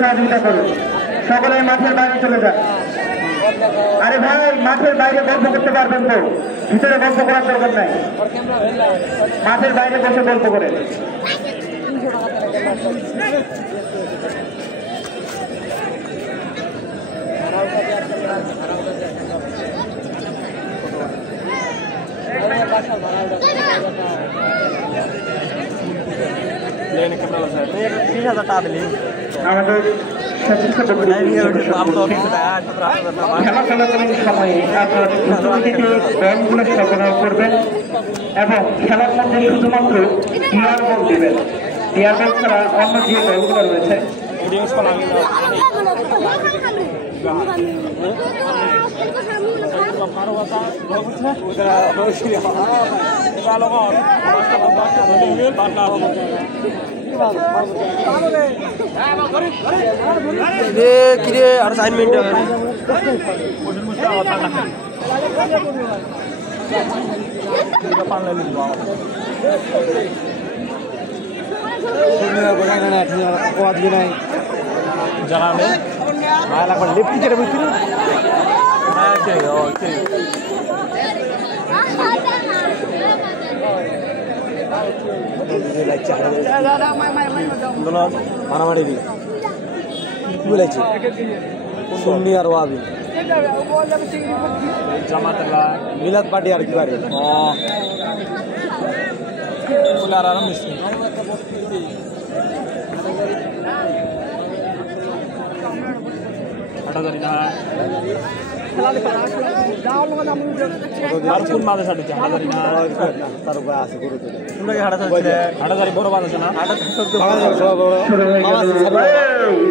সহযোগিতা করুন। সকলে মাঠের বাইরে চলে যান। আরে ভাই, মাঠের বাইরে গল্প করতে পারবেন তো, ভিতরে গল্প করার দরকার নাই। মাঠের বাইরে বসে গল্প করেন। আমাদের খেলা চলাকালীন সময়ে আপনারা ব্যায়ামগুলো সরবরাহ করবেন এবং খেলার মধ্যে শুধুমাত্র টিয়ার বল দিবেন। টিয়ার বল ছাড়া অন্য যে বলগুলো রয়েছে কিরে আর 4 মিনিট মারামারি কি বলেছে সুন্নি আর ওয়াবি মিলাদ পার্টি আর কি পারে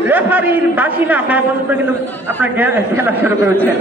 রেফারির বাসি না পাওয়া পর্যন্ত কিন্তু আপনার খেলা শুরু করেছেন।